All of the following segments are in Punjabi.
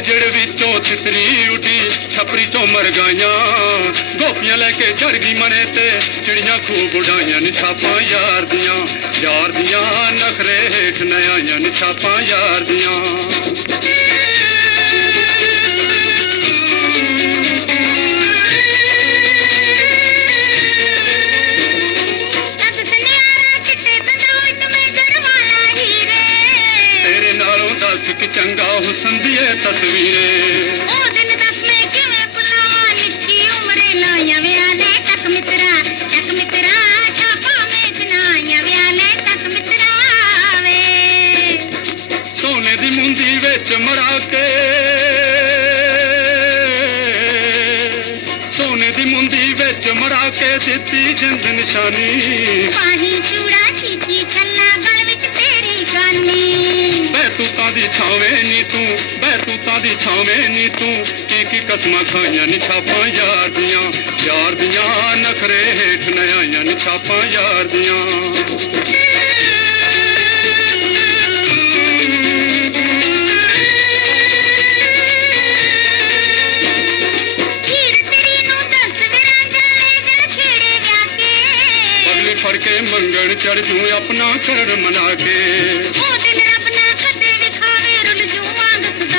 ਜੜ ਵਿੱਚੋਂ ਤਿਤਰੀ ਉਡੀ ਛਪਰੀ ਤੋਂ ਮਰ ਗਈਆਂ। ਗੋਪੀਆਂ ਲੈ ਕੇ ਚੜ ਗਈ ਮਨੇ ਤੇ, ਚਿੜੀਆਂ ਖੂਬ ਉਡਾਈਆਂ, ਨਿਛਾਪਾਂ ਯਾਰ ਦੀਆਂ। ਯਾਰ ਦੀਆਂ ਨਖਰੇ ਹੇਠ ਨ ਆਈਆਂ ਛਾਪਾਂ ਯਾਰ ਦੀਆਂ। ਨਾਲੋਂ ਦੱਸ ਕਿ ਚੰਗਾ ਹੁਸਨ ਦੀ ਇਹ ਤਸਵੀਰੇ। ਉਹ ਦਿਨ ਦੱਸ ਮੈਂ ਕਿਵੇਂ ਭੁਲਾਵਾਂ ਨਿੱਕੀ ਉਮਰੇ ਲਾਇਆ ਵਿਆਲੇ ਤੱਕ ਮਿੱਤਰਾ ਤੱਕ ਮਿੱਤਰਾ ਛਾਪਾ ਮੇਚ ਨਾਇਆ ਵਿਆਲੇ ਤੱਕ ਮਿੱਤਰਾ ਵੇ। ਸੋਨੇ ਦੀ ਮੁੰਦੀ ਵਿੱਚ ਮੜਾ ਕੇ। ਸੋਨੇ ਦੀ ਮੁੰਦੀ ਵਿੱਚ ਮੜਾ ਕੇ ਦਿੱਤੀ ਜਿੰਦ ਨਿਸ਼ਾਨੀ। ਪਾਹੀ ਚੂੜਾ ਚੀਚੀ ਛੱਲਾ ਗਲ ਬੈਤੂਤਾਂ ਦੀ ਛਾਵੇਂ ਨੀ ਤੂੰ ਬੈਤੂਤਾਂ ਦੀ ਛਾਵੇਂ ਨੀ ਤੂੰ ਕੀ ਕੀ ਕਸਮਾਂ ਖਾਈਆਂ ਨੀ ਛਾਪਾਂ ਯਾਰ ਦੀਆਂ ਯਾਰ ਦੀਆਂ ਨਖਰੇ ਹੇਠ ਨ ਆਈਆਂ ਨੀ ਛਾਪਾਂ ਯਾਰ ਦੀਆਂ ਹੀਰ ਤੇਰੀ ਨੂੰ ਦੱਸ ਵਿਰਾਂਗਾ ਲੈ ਜਰ ਖੇੜੇ ਵਿਆਹ ਕੇ ਪਗਲੀ ਫੜ ਕੇ ਮੰਗਣ ਚੜ ਜੂ ਆਪਣਾ ਘਰ ਮਨਾ ਕੇ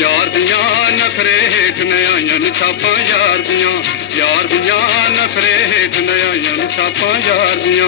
ਯਾਰ ਦੀਆਂ ਨਖਰੇ ਹੇਠ ਨ ਆਈਆਂ ਨੀ ਛਾਪਾਂ ਯਾਰ ਦੀਆਂ ਯਾਰ ਦੀਆਂ ਨਖਰੇ ਹੇਠ ਨ ਆਈਆਂ ਨੀ ਛਾਪਾਂ ਯਾਰ ਦੀਆਂ